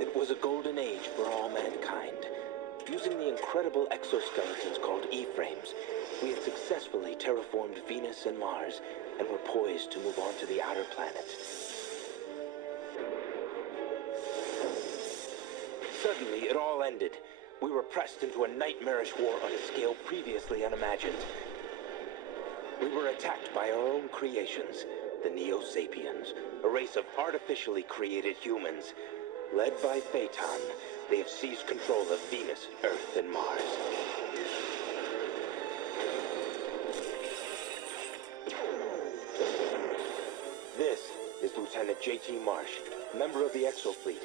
It was a golden age for all mankind. Using the incredible exoskeletons called E-frames, we had successfully terraformed Venus and Mars, and were poised to move on to the outer planets. Suddenly, it all ended. We were pressed into a nightmarish war on a scale previously unimagined. We were attacked by our own creations, the Neo-Sapiens, a race of artificially created humans. Led by Phaeton, they have seized control of Venus, Earth, and Mars. This is Lieutenant J.T. Marsh, member of the Exo Fleet,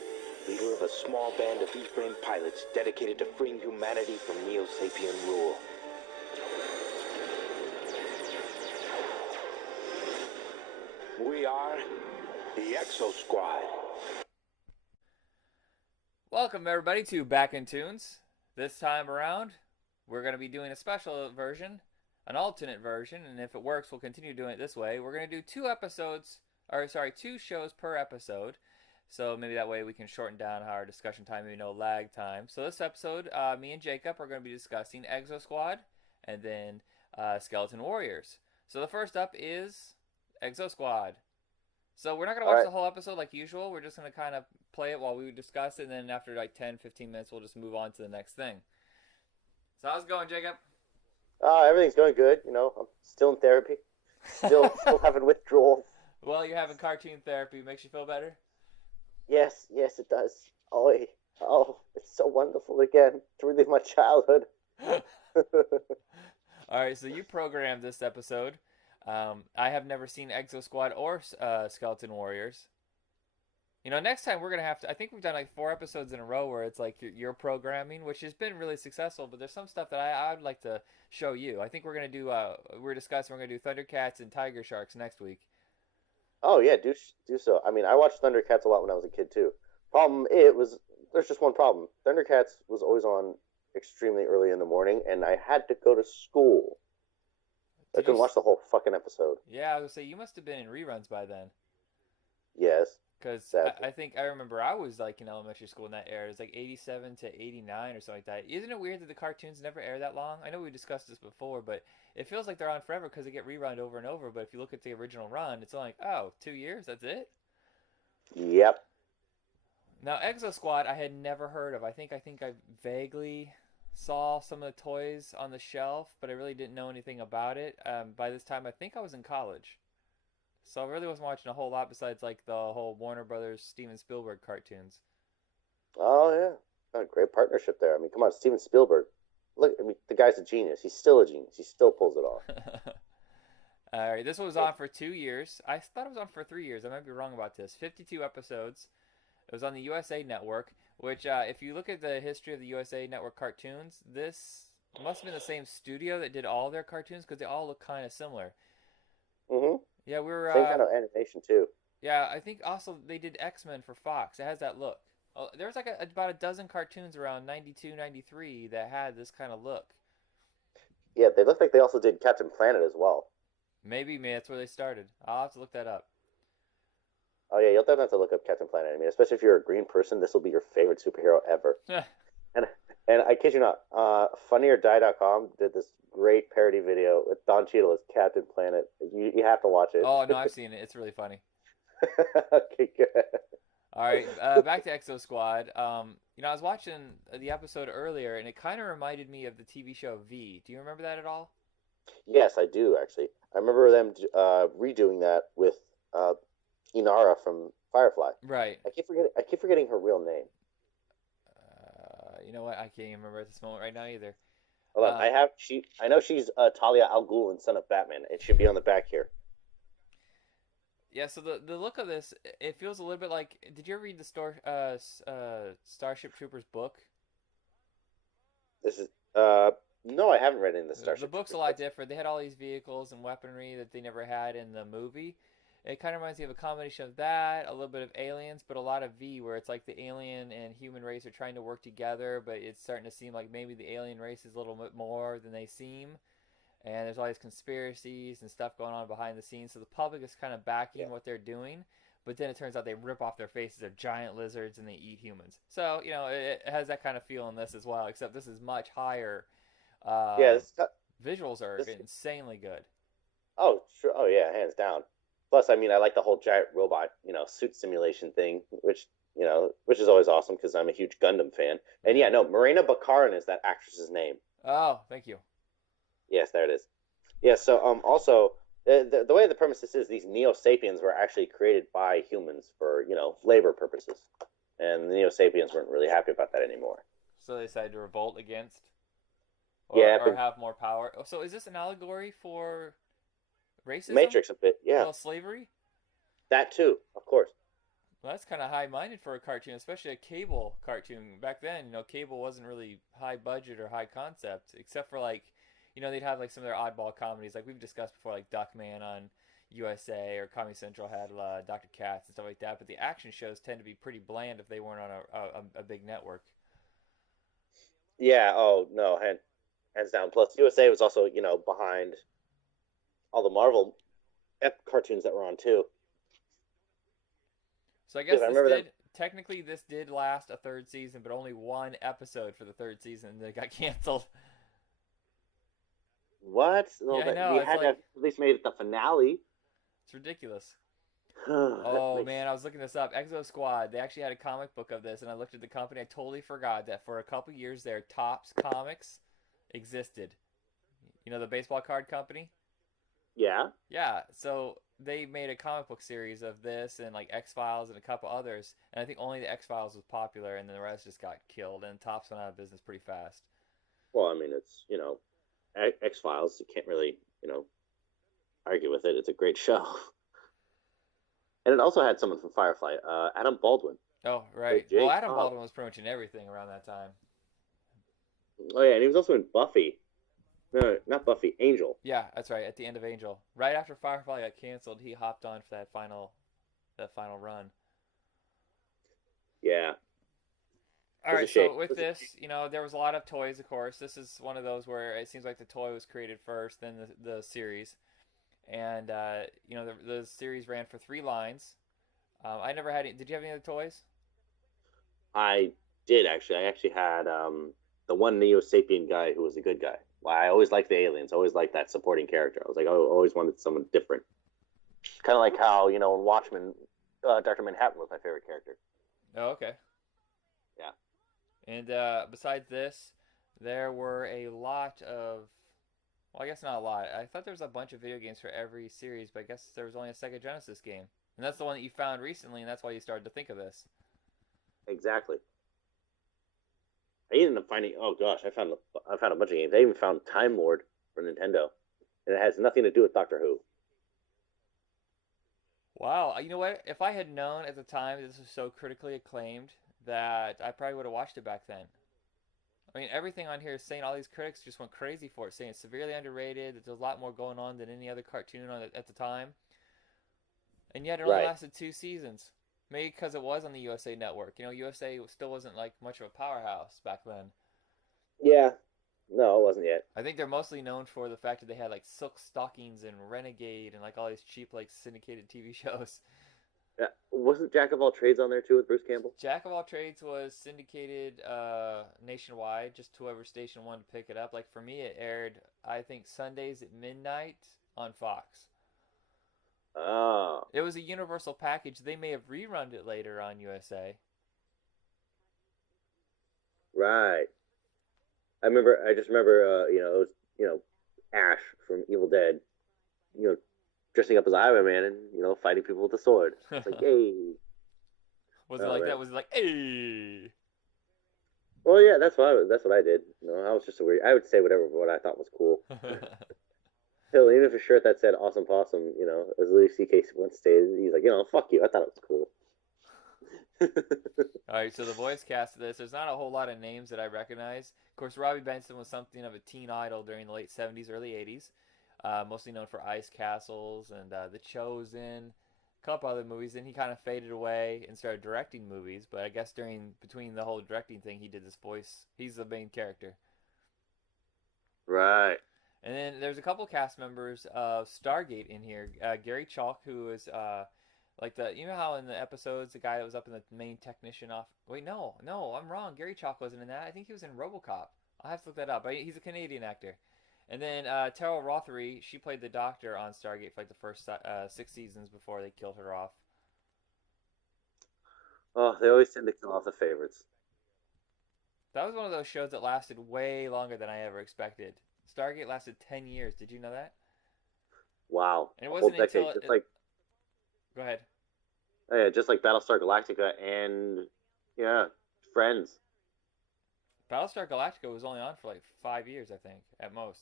leader of a small band of E-frame pilots dedicated to freeing humanity from Neo-Sapien rule. We are the Exo-Squad. Welcome everybody to Back in Tunes. This time around, we're going to be doing a special version, an alternate version, and if it works, we'll continue doing it this way. We're going to do two shows per episode. So maybe that way we can shorten down our discussion time, maybe no lag time. So this episode, me and Jacob are going to be discussing Exo-Squad and then Skeleton Warriors. So the first up is Exo-Squad. So we're not going to watch the whole episode like usual. We're just going to kind of play it while we discuss it, and then after like 10, 15 minutes, we'll just move on to the next thing. So how's it going, Jacob? Everything's going good. You know, I'm still in therapy. Still having withdrawals. Well, you're having cartoon therapy. Makes you feel better? Yes, it does. Oh, it's so wonderful again to relive my childhood. All right, so you programmed this episode. I have never seen Exo-Squad or Skeleton Warriors. You know, next time we're going to have to... I think we've done like 4 episodes in a row where it's like you're programming, which has been really successful, but there's some stuff that I would like to show you. I think we're going to do... we're going to do Thundercats and Tiger Sharks next week. Oh, yeah, do so. I mean, I watched Thundercats a lot when I was a kid, too. There's just one problem. Thundercats was always on extremely early in the morning, and I had to go to school. I couldn't watch the whole fucking episode. Yeah, I was going to say, you must have been in reruns by then. Yes. Because I remember I was like in elementary school in that era. It was like 87 to 89 or something like that. Isn't it weird that the cartoons never air that long? I know we discussed this before, but it feels like they're on forever because they get rerun over and over. But if you look at the original run, it's only like, 2 years, that's it? Yep. Now, Exo-Squad I had never heard of. I think I vaguely saw some of the toys on the shelf, but I really didn't know anything about it. By this time, I think I was in college. So I really wasn't watching a whole lot besides like the whole Warner Brothers, Steven Spielberg cartoons. Oh, yeah. A great partnership there. I mean, come on, Steven Spielberg. Look, I mean, the guy's a genius. He's still a genius. He still pulls it off. All right, this was on for 2 years. I thought it was on for 3 years. I might be wrong about this. 52 episodes. It was on the USA Network, which if you look at the history of the USA Network cartoons, this must have been the same studio that did all their cartoons because they all look kind of similar. Mm-hmm. Yeah, we were... Same kind of animation, too. Yeah, I think also they did X-Men for Fox. It has that look. There was like about a dozen cartoons around 92, 93 that had this kind of look. Yeah, they look like they also did Captain Planet as well. Maybe that's where they started. I'll have to look that up. Oh, yeah, you'll definitely have to look up Captain Planet. I mean, especially if you're a green person, this will be your favorite superhero ever. And I kid you not, FunnyOrDie.com did this great parody video with Don Cheadle as Captain Planet. You have to watch it. Oh, no, I've seen it. It's really funny. Okay, good. All right, back to Exo-Squad. You know, I was watching the episode earlier, and it kind of reminded me of the TV show V. Do you remember that at all? Yes, I do, actually. I remember them redoing that with Inara from Firefly. Right. I keep forgetting her real name. You know what? I can't even remember at this moment right now either. Hold on, I know she's Talia al Ghul in Son of Batman. It should be on the back here. Yeah, so the look of this, it feels a little bit like... Did you ever read the Starship Troopers book? This is... No, I haven't read any of the Starship The book's a lot different. They had all these vehicles and weaponry that they never had in the movie. It kind of reminds me of a combination of that, a little bit of Aliens, but a lot of V, where it's like the alien and human race are trying to work together, but it's starting to seem like maybe the alien race is a little bit more than they seem. And there's all these conspiracies and stuff going on behind the scenes, so the public is kind of backing what they're doing. but then it turns out they rip off their faces. They're giant lizards and they eat humans. So, it has that kind of feel in this as well, except this is much higher. Yeah, Visuals are this insanely good. oh sure, oh yeah, hands down. Plus, I mean, I like the whole giant robot, suit simulation thing, which is always awesome because I'm a huge Gundam fan. And yeah, no, Marina Bakarin is that actress's name. Oh, thank you. Yes, there it is. Yeah, so also the way the premise is these Neo Sapiens were actually created by humans for labor purposes, and the Neo Sapiens weren't really happy about that anymore. So they decided to revolt against, Yeah, or but have more power. So is this an allegory for racism? Matrix a bit, yeah. Well, slavery. That too, of course. Well, that's kind of high-minded for a cartoon, especially a cable cartoon. Back then, cable wasn't really high budget or high concept, except for they'd have like some of their oddball comedies, like we've discussed before, like Duckman on USA, or Comedy Central had Dr. Katz and stuff like that. But the action shows tend to be pretty bland if they weren't on a big network. Yeah. Oh no, hands down. Plus, USA was also behind all the Marvel cartoons that were on too. So I guess technically this did last a third season, but only one episode for the third season, and it got canceled. What? Yeah, I know. We had to have at least made it the finale. It's ridiculous. Oh man, I was looking this up. Exo-Squad, they actually had a comic book of this, and I looked at the company. I totally forgot that for a couple years there, Topps Comics existed. The baseball card company? Yeah. Yeah, so they made a comic book series of this and like X-Files and a couple others, and I think only the X-Files was popular, and then the rest just got killed, and Topps went out of business pretty fast. Well, I mean, it's X-Files. You can't really argue with it. It's a great show. And it also had someone from Firefly, Adam Baldwin. Oh, right. Well, Adam Baldwin was pretty much in everything around that time. Oh, yeah, and he was also in Buffy. No, not Buffy, Angel. Yeah, that's right, at the end of Angel. Right after Firefly got canceled, he hopped on for that final run. Yeah. All right, so with this, there was a lot of toys, of course. This is one of those where it seems like the toy was created first, then the series. And, the series ran for 3 lines. I never had any. Did you have any other toys? I did, actually. I actually had the one Neo Sapien guy who was a good guy. Well, I always liked the aliens. I always liked that supporting character. I was like, I always wanted someone different. Kind of like how, in Watchmen, Dr. Manhattan was my favorite character. Oh, okay. Yeah. And besides this, there were a lot of... Well, I guess not a lot. I thought there was a bunch of video games for every series, but I guess there was only a Sega Genesis game. And that's the one that you found recently, and that's why you started to think of this. Exactly. I ended up finding... Oh, gosh, I found a bunch of games. I even found Time Lord for Nintendo. And it has nothing to do with Doctor Who. Wow. You know what? If I had known at the time this was so critically acclaimed, that I probably would have watched it back then. I mean, everything on here is saying all these critics just went crazy for it, saying it's severely underrated, that there's a lot more going on than any other cartoon at the time. And yet it only lasted 2 seasons. Maybe because it was on the USA Network. USA still wasn't like much of a powerhouse back then. Yeah. No, it wasn't yet. I think they're mostly known for the fact that they had like Silk Stockings and Renegade and like all these cheap like syndicated TV shows. Yeah. Wasn't Jack of All Trades on there too with Bruce Campbell? Jack of All Trades was syndicated nationwide, just whoever station wanted to pick it up. Like for me, it aired, I think, Sundays at midnight on Fox. Oh. It was a universal package. They may have rerun it later on USA. Right. I just remember, it was, Ash from Evil Dead, dressing up as Iron Man and, fighting people with a sword. It's like, hey. Was it like that? Was it like, hey? Well, yeah, that's what I did. I was just I would say what I thought was cool. Hell, even if a shirt that said "Awesome Possum," as Louis C.K. once stated, he's like, fuck you. I thought it was cool. All right, so the voice cast of this, there's not a whole lot of names that I recognize. Of course, Robbie Benson was something of a teen idol during the late 70s, early 80s. Mostly known for Ice Castles and The Chosen, a couple other movies. Then he kind of faded away and started directing movies. But I guess between the whole directing thing, he did this voice. He's the main character. Right. And then there's a couple cast members of Stargate in here. Gary Chalk, who is Like you know how in the episodes the guy that was up in the main technician off. Wait, no, I'm wrong. Gary Chalk wasn't in that. I think he was in RoboCop. I'll have to look that up. He's a Canadian actor. And then Terrell Rothery, she played the Doctor on Stargate for like the first 6 seasons before they killed her off. Oh, they always tend to kill off the favorites. That was one of those shows that lasted way longer than I ever expected. Stargate lasted 10 years. Did you know that? Wow, And it a whole wasn't decade, until just like Go ahead. yeah, just like Battlestar Galactica and yeah, Friends. Battlestar Galactica was only on for like 5 years, I think, at most.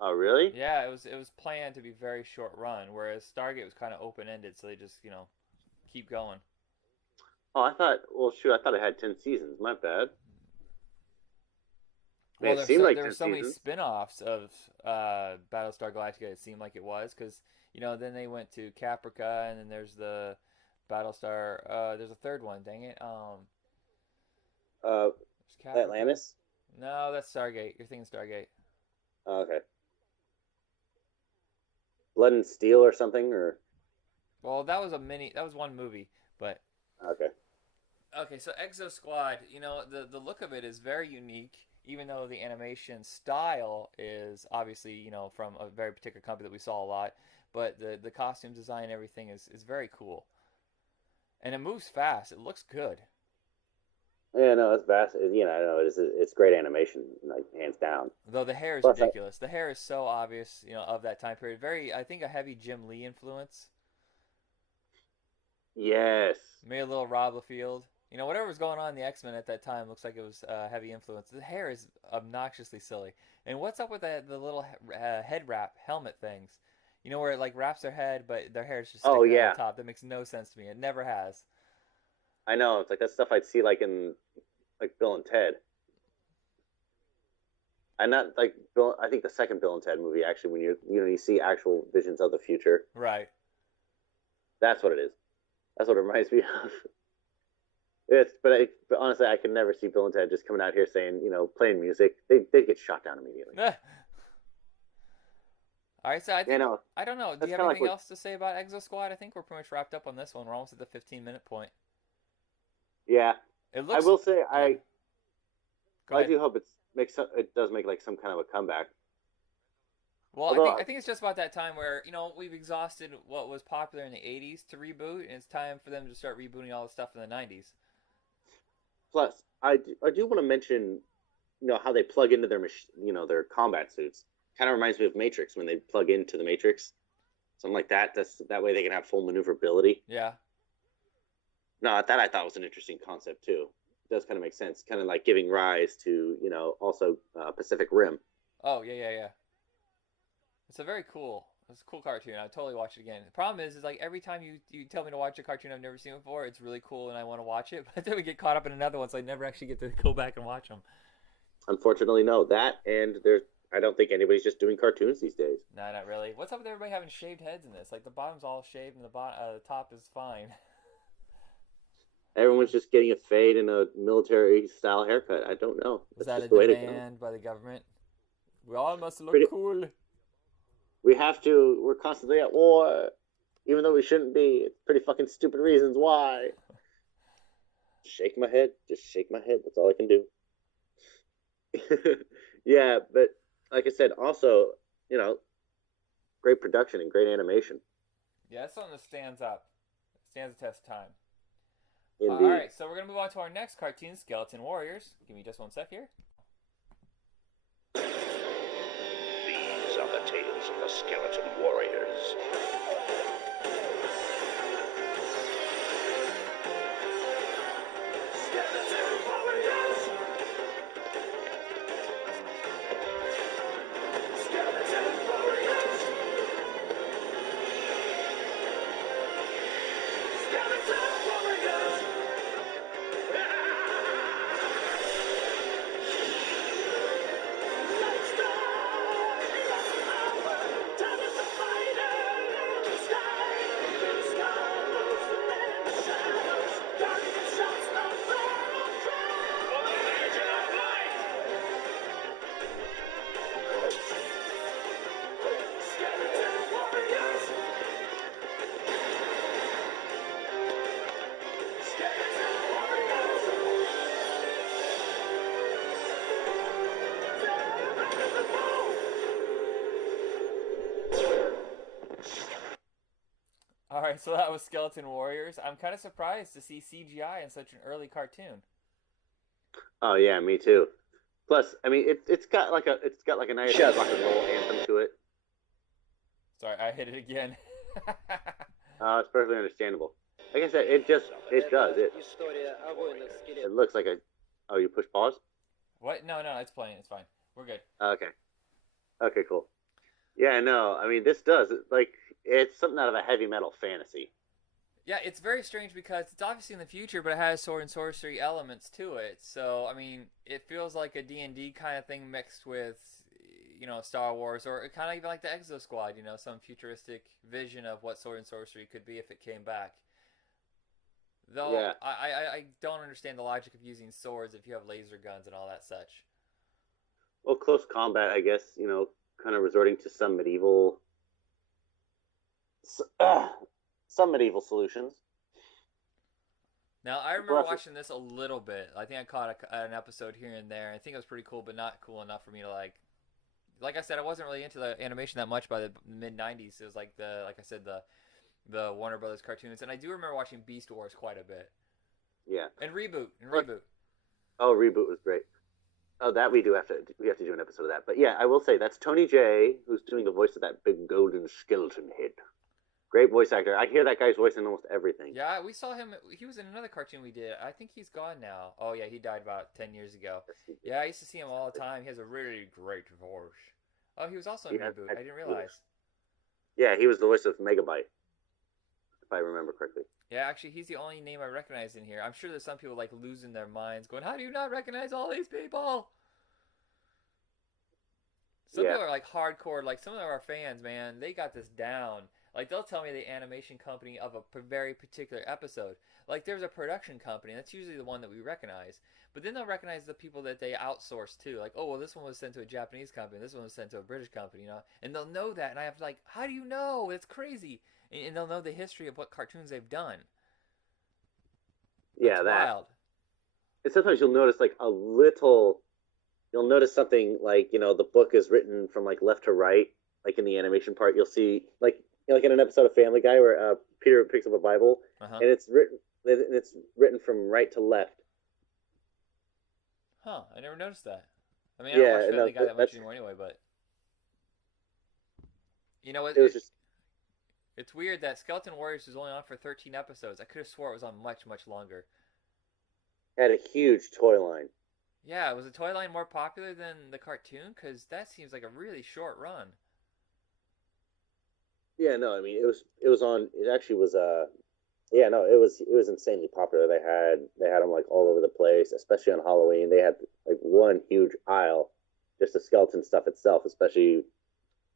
Oh, really? Yeah, it was planned to be very short run, whereas Stargate was kind of open ended, so they just keep going. Oh, I thought. Well, shoot, I thought it had 10 seasons. My bad. Well, Man, it seemed like there were 10 so many seasons. spin-offs of Battlestar Galactica. It seemed like it was because then they went to Caprica, and then there's the Battlestar. There's a third one. Dang it. Uh, There's Caprica. Atlantis. No, that's Stargate. You're thinking Stargate. Oh, okay. Blood and Steel or something, or Well, that was one movie, but okay. okay. So Exo Squad, the look of it is very unique. Even though the animation style is obviously from a very particular company that we saw a lot, but the costume design and everything is very cool, and it moves fast. It looks good. Yeah, no, it's vast. You know, I know it's great animation, like hands down. Though the hair is Plus, ridiculous. The hair is so obvious, of that time period. Very, I think, a heavy Jim Lee influence. yes, Maybe a little Rob Liefeld. Whatever was going on in the X-Men at that time looks like it was heavy influence. The hair is obnoxiously silly. And what's up with the little head wrap helmet things? Where it like wraps their head, but their hair is just oh sticking out yeah, the top. That makes no sense to me. It never has. I know. It's like that stuff I'd see like in like Bill and Ted. And not like Bill. I think the second Bill and Ted movie actually, when you see actual visions of the future, Right. that's what it is. That's what it reminds me of. But honestly, I could never see Bill and Ted just coming out here saying, playing music. They get shot down immediately. All right, so I think know, I don't know. Do that's you have kinda anything like else to say about Exo Squad? I think we're pretty much wrapped up on this one. We're almost at the 15-minute point. Yeah, It I looks. will say Yeah. Go I ahead. do hope it does make like some kind of a comeback. Well, Although I think it's just about that time where we've exhausted what was popular in the '80s to reboot, and it's time for them to start rebooting all the stuff in the '90s. plus I do want to mention how they plug into their combat suits. Kind of reminds me of Matrix when they plug into the Matrix, something like that. That way they can have full maneuverability. Yeah. No, that I thought was an interesting concept too. It does kind of make sense, kind of like giving rise to also Pacific Rim. Oh yeah. It's It's a cool cartoon. I'd totally watch it again. The problem is like every time you tell me to watch a cartoon I've never seen before, it's really cool and I want to watch it, but then we get caught up in another one, so I never actually get to go back and watch them. Unfortunately, no. That and I don't think anybody's just doing cartoons these days. No, not really. What's up with everybody having shaved heads in this? Like the bottom's all shaved and the top is fine. Everyone's just getting a fade and a military style haircut. I don't know. Was That's that just a the way to go. demand by the government? We all must look Pretty- cool. We have to. We're constantly at war, even though we shouldn't be. It's pretty fucking stupid reasons why. Shake my head. Just shake my head. That's all I can do. Yeah, but like I said, also, great production and great animation. Yeah, that's something that stands up. Stands the test of time. Indeed. All right, so we're going to move on to our next cartoon, Skeleton Warriors. Give me just one sec here. These are the tales of the Skeleton Warriors. right, so that was Skeleton Warriors. I'm kind of surprised to see CGI in such an early cartoon. Oh yeah, me too. Plus, I mean, it's got like a nice rock and roll anthem to it. Sorry, I hit it again. It's perfectly understandable. Like I said, it does it. It looks like a. Oh, you push pause? What? No, it's playing. It's fine. We're good. Okay. Okay, cool. Yeah, no, I mean this does like it's something out of a heavy metal fantasy. Yeah, it's very strange because it's obviously in the future, but it has sword and sorcery elements to it. So, I mean, it feels like a D&D kind of thing mixed with, Star Wars, or kind of even like the Exo-Squad, some futuristic vision of what sword and sorcery could be if it came back. Though, Yeah. I don't understand the logic of using swords if you have laser guns and all that such. Well, close combat, I guess, kind of resorting to some medieval some medieval solutions. Now, I remember watching this a little bit. I think I caught an episode here and there. I think it was pretty cool, but not cool enough for me to like. Like I said, I wasn't really into the animation that much by the mid '90s. It was like the Warner Brothers cartoons, and I do remember watching Beast Wars quite a bit. Yeah. And Reboot. Oh, Reboot was great. Oh, that we have to do an episode of that. But yeah, I will say that's Tony J, who's doing the voice of that big golden skeleton head. Great voice actor. I hear that guy's voice in almost everything. Yeah, we saw him. He was in another cartoon we did. I think he's gone now. Oh, yeah, he died about 10 years ago. Yeah, I used to see him all the time. He has a really great voice. Oh, he was also in Reboot. I didn't realize. Yeah, he was the voice of Megabyte, if I remember correctly. Yeah, actually, he's the only name I recognize in here. I'm sure there's some people like losing their minds going, how do you not recognize all these people? Some people are like hardcore. Like some of our fans, man, they got this down. Like, they'll tell me the animation company of a very particular episode. Like, there's a production company, and that's usually the one that we recognize. But then they'll recognize the people that they outsource to. Like, oh, well, this one was sent to a Japanese company. This one was sent to a British company, And they'll know that. And I have to, like, how do you know? It's crazy. And they'll know the history of what cartoons they've done. Yeah, that's wild. And sometimes you'll notice, like, you'll notice something like, the book is written from, like, left to right. Like, in the animation part, you'll see, like in an episode of Family Guy where Peter picks up a Bible, and it's written from right to left. Huh? I never noticed that. I mean, I don't watch Family Guy that much anymore, anyway. But it's weird that Skeleton Warriors was only on for 13 episodes. I could have swore it was on much, much longer. It had a huge toy line. Yeah, was the toy line more popular than the cartoon? Because that seems like a really short run. Yeah, no, I mean it was insanely popular. They had them like all over the place, especially on Halloween. They had like one huge aisle just the skeleton stuff itself, especially.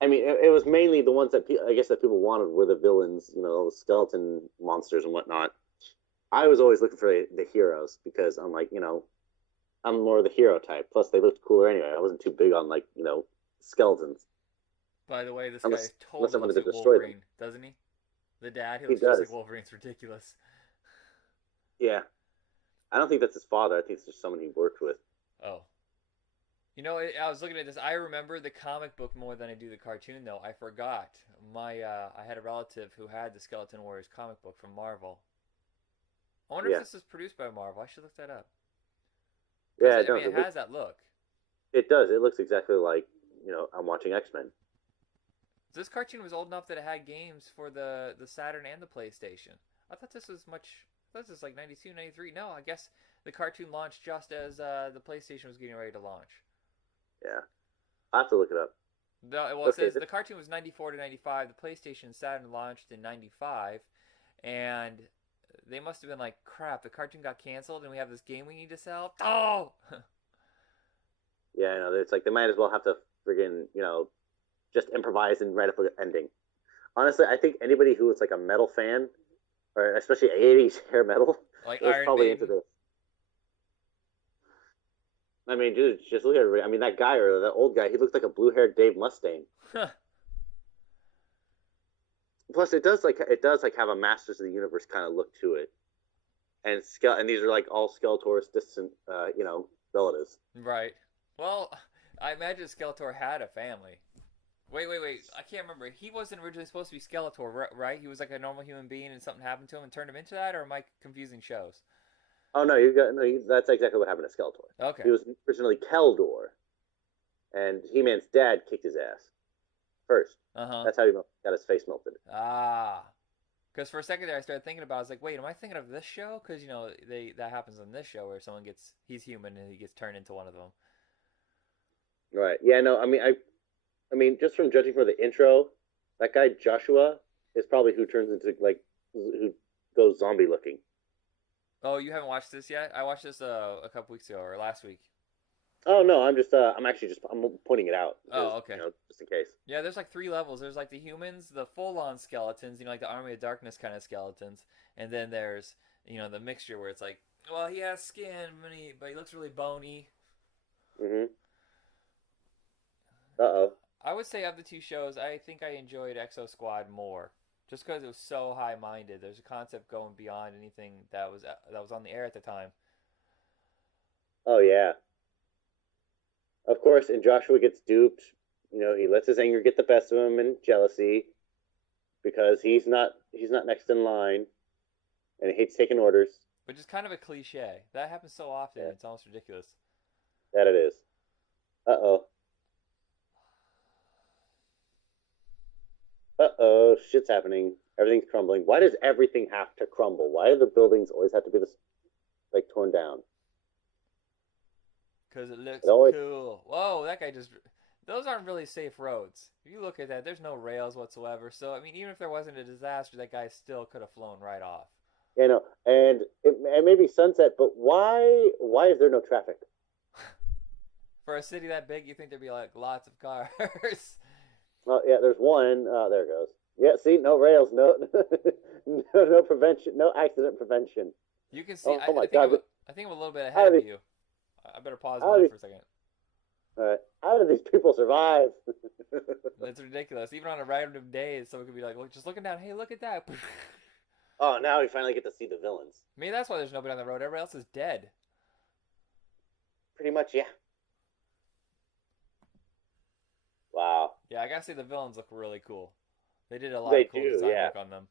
I mean, it was mainly the ones that that people wanted were the villains, the skeleton monsters and whatnot. I was always looking for the heroes because I'm like, I'm more the hero type. Plus, they looked cooler anyway. I wasn't too big on skeletons. By the way, this guy totally looks like Wolverine, doesn't he? The dad, he looks just like Wolverine. It's ridiculous. Yeah. I don't think that's his father. I think it's just someone he worked with. Oh. I was looking at this. I remember the comic book more than I do the cartoon, though. I forgot. I had a relative who had the Skeleton Warriors comic book from Marvel. I wonder if this was produced by Marvel. I should look that up. Yeah, it has that look. It does. It looks exactly like, I'm watching X-Men. This cartoon was old enough that it had games for the Saturn and the PlayStation. I thought this was like 92, 93. No, I guess the cartoon launched just as the PlayStation was getting ready to launch. Yeah. I'll have to look it up. It says the cartoon was 94 to 95. The PlayStation Saturn launched in 95. And they must have been like, crap, the cartoon got canceled and we have this game we need to sell. Oh! Yeah, I know. It's like they might as well have to friggin', just improvise and write up an ending. Honestly, I think anybody who was like a metal fan, or especially 80s hair metal, like was Iron probably Maiden. into this. I mean, dude, just look at it. I mean, that guy or that old guy, he looked like a blue-haired Dave Mustaine. Plus, it does have a Masters of the Universe kind of look to it, and these are like all Skeletor's distant, relatives. Right. Well, I imagine Skeletor had a family. Wait. I can't remember. He wasn't originally supposed to be Skeletor, right? He was like a normal human being, and something happened to him and turned him into that. Or am I confusing shows? Oh no, you got no. That's exactly what happened to Skeletor. Okay. He was originally Keldor, and He-Man's dad kicked his ass first. Uh-huh. That's how he got his face melted. Ah. Because for a second there, I started thinking about. I was like, wait, am I thinking of this show? Because that happens on this show where he's human and he gets turned into one of them. Right. Yeah. No. I mean, just from judging from the intro, that guy Joshua is probably who turns into who goes zombie looking. Oh, you haven't watched this yet? I watched this a couple weeks ago or last week. Oh no, I'm pointing it out. Oh, okay. Just in case. Yeah, there's like 3 levels. There's like the humans, the full-on skeletons, like the Army of Darkness kind of skeletons, and then there's the mixture where it's like, well, he has skin, but he looks really bony. Mhm. Uh-oh. I would say of the 2 shows, I think I enjoyed Exo-Squad more, just because it was so high-minded. There's a concept going beyond anything that was on the air at the time. Oh yeah. Of course, and Joshua gets duped. He lets his anger get the best of him and jealousy because he's not next in line, and he hates taking orders. Which is kind of a cliche. That happens so often, Yeah. it's almost ridiculous. That it is. Uh-oh. Uh-oh, shit's happening. Everything's crumbling. Why does everything have to crumble? Why do the buildings always have to be torn down? Because it looks always... cool. Whoa, that guy just... Those aren't really safe roads. If you look at that, there's no rails whatsoever. So, I mean, even if there wasn't a disaster, that guy still could have flown right off. Yeah, no. And it may be sunset, but why is there no traffic? For a city that big, you think there'd be, like, lots of cars. Oh, yeah, there's one. There it goes. Yeah, see, no rails, no no prevention, no accident prevention. You can see... Oh my God. I think I'm a little bit ahead of you. I better pause mine for a second. All right. How do these people survive? That's ridiculous. Even on a random day, someone could be like, look, just looking down. Hey, look at that. Oh, now we finally get to see the villains. Maybe that's why there's nobody on the road. Everybody else is dead. Pretty much, yeah. Wow. Yeah, I gotta say the villains look really cool. They did a lot of cool design work on them.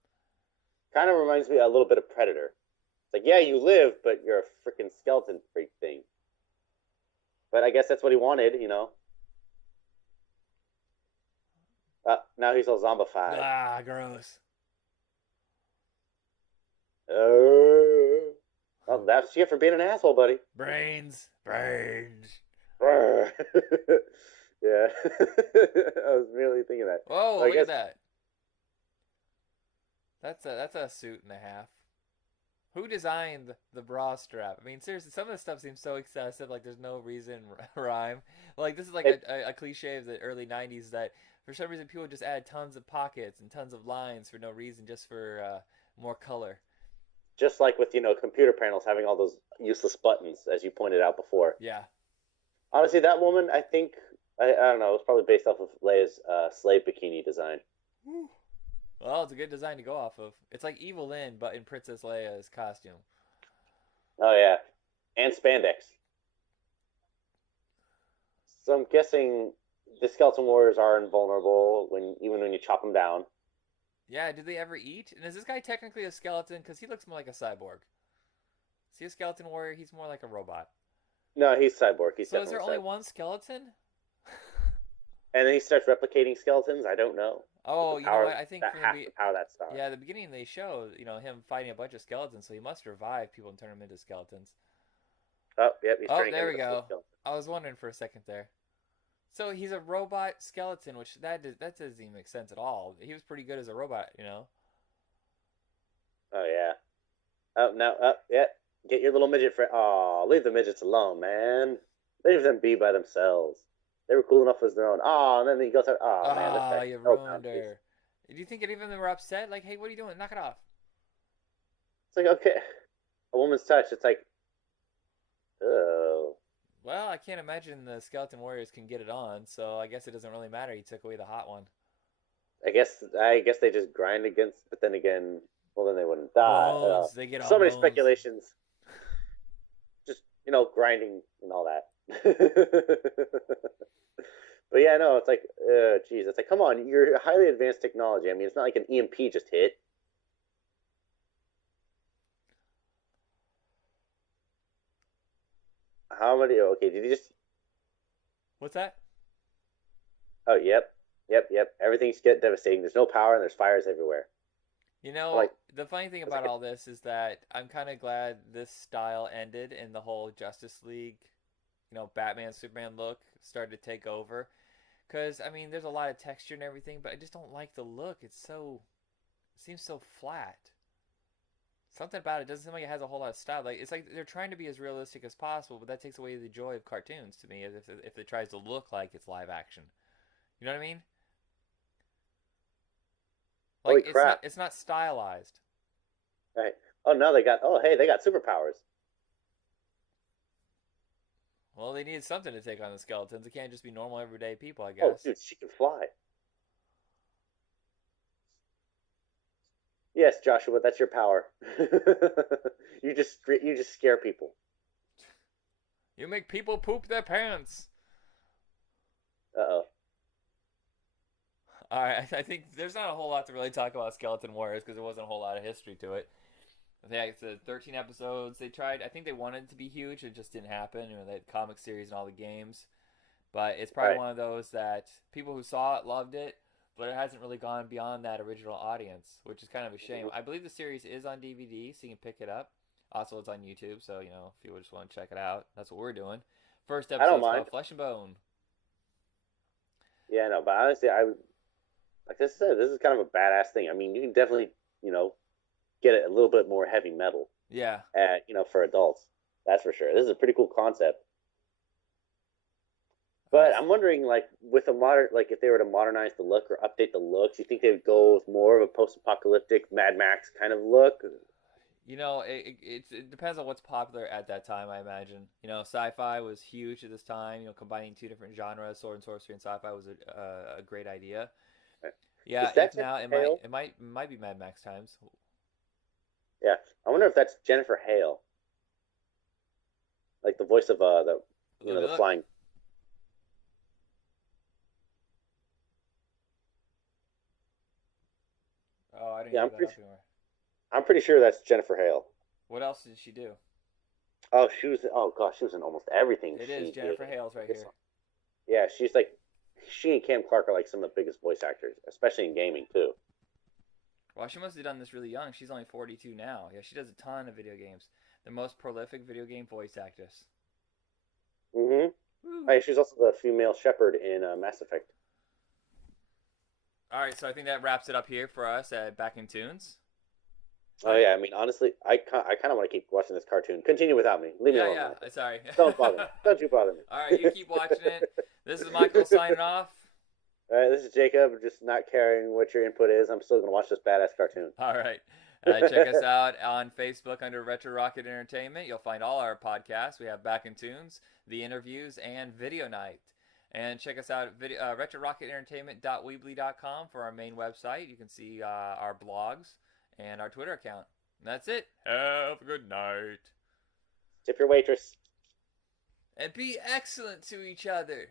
Kind of reminds me a little bit of Predator. It's like, yeah, you live, but you're a freaking skeleton freak thing. But I guess that's what he wanted, Now he's all zombified. Ah, gross. Oh, that's you for being an asshole, buddy. Brains. Yeah. I was merely thinking that. Whoa, look at that. That's a suit and a half. Who designed the bra strap? I mean, seriously, some of this stuff seems so excessive. Like, there's no reason rhyme. Like, this is like a cliche of the early 90s that for some reason people just add tons of pockets and tons of lines for no reason, just for more color. Just like with, computer panels having all those useless buttons, as you pointed out before. Yeah. Honestly, that woman, I think, I don't know, it was probably based off of Leia's slave bikini design. Well, it's a good design to go off of. It's like Evil Lynn, but in Princess Leia's costume. Oh, yeah. And spandex. So I'm guessing the skeleton warriors are invulnerable even when you chop them down. Yeah, do they ever eat? And is this guy technically a skeleton? Because he looks more like a cyborg. Is he a skeleton warrior? He's more like a robot. No, he's cyborg. So is there only one skeleton? And then he starts replicating skeletons? I don't know. Oh, you know what? I think half the power that star. Yeah, at the beginning they show, him fighting a bunch of skeletons, so he must revive people and turn them into skeletons. Oh, yep. He's there we go. I was wondering for a second there. So he's a robot skeleton, which that doesn't even make sense at all. He was pretty good as a robot, Oh, yeah. Oh, now, yeah. Get your little midget friend. Oh, leave the midgets alone, man. Leave them be by themselves. They were cool enough as their own. Oh, and then he goes out. Oh, man. Oh, you ruined her. Do you think any of them were upset? Like, hey, what are you doing? Knock it off. It's like, okay. A woman's touch. It's like, oh. Well, I can't imagine the skeleton warriors can get it on, so I guess it doesn't really matter. He took away the hot one. I guess they just grind against, but then again, well, then they wouldn't die. Bones, they get all so many bones. speculations. Just, grinding and all that. But yeah, no, it's like, geez, it's like, come on, you're highly advanced technology. I mean, it's not like an EMP just hit. How many? Okay, did you just? What's that? Oh, yep. Everything's get devastating. There's no power and there's fires everywhere. You I'm know, like, the funny thing it's about like, all this is that I'm kind of glad this style ended and the whole Justice League, Batman, Superman look started to take over. Because, I mean, there's a lot of texture and everything, but I just don't like the look. It seems so flat. Something about it doesn't seem like it has a whole lot of style. Like it's like they're trying to be as realistic as possible, but that takes away the joy of cartoons to me. If it tries to look like it's live action, you know what I mean? Like holy crap! it's not stylized. Right. Oh no, they got. Oh hey, they got superpowers. Well, they needed something to take on the skeletons. It can't just be normal everyday people, I Oh guess. dude, she can fly. Yes, Joshua, that's your power. You just scare people. You make people poop their pants. Uh oh. All right, I think there's not a whole lot to really talk about Skeleton Warriors because there wasn't a whole lot of history to it. Yeah, it's 13 episodes. They tried. I think they wanted it to be huge. It just didn't happen. They had comic series and all the games, but it's probably Right. one of those that people who saw it loved it, but it hasn't really gone beyond that original audience, which is kind of a shame. Mhm. I believe the series is on DVD, so you can pick it up. Also, it's on YouTube, so if you just want to check it out, that's what we're doing. First I don't episode's mind. called Flesh and Bone. Yeah, no, but honestly, like I said, this is kind of a badass thing. I mean, you can definitely, you know, get it a little bit more heavy metal, Yeah, for adults. That's for sure. This is a pretty cool concept. all right. But I'm wondering, like, with a modern, like, if they were to modernize the look or update the looks, you think they would go with more of a post-apocalyptic Mad Max kind of look? It depends on what's popular at that time. I imagine. Sci-fi was huge at this time. Combining two different genres, sword and sorcery and sci-fi was a great idea. Yeah, Is if that now Jennifer Hale? it might be Mad Max times. Yeah, I wonder if that's Jennifer Hale, like the voice of the, Let me the look. flying. Oh, I didn't Yeah, look that up anymore. I'm pretty sure that's Jennifer Hale. What else did she do? Oh, oh gosh, she was in almost everything It is she did. Jennifer Hale's right here. Yeah, she's like, she and Cam Clark are like some of the biggest voice actors, especially in gaming too. Well, she must have done this really young. She's only 42 now. Yeah, she does a ton of video games. The most prolific video game voice actress. Mm-hmm. Woo. Hey, she's also the female shepherd in Mass Effect. All right, so I think that wraps it up here for us at Back in Tunes. Oh yeah, I mean honestly, I kind of want to keep watching this cartoon. Continue without me. Leave me alone. Yeah. Sorry. Don't bother me. Don't you bother me. All right, you keep watching it. This is Michael signing off. All right, this is Jacob. Just not caring what your input is. I'm still gonna watch this badass cartoon. All right. Check us out on Facebook under Retro Rocket Entertainment. You'll find all our podcasts. We have Back in Tunes, the interviews, and Video Night. And check us out at retrorocketentertainment.weebly.com for our main website. You can see our blogs and our Twitter account. And that's it. Have a good night. Tip your waitress. And be excellent to each other.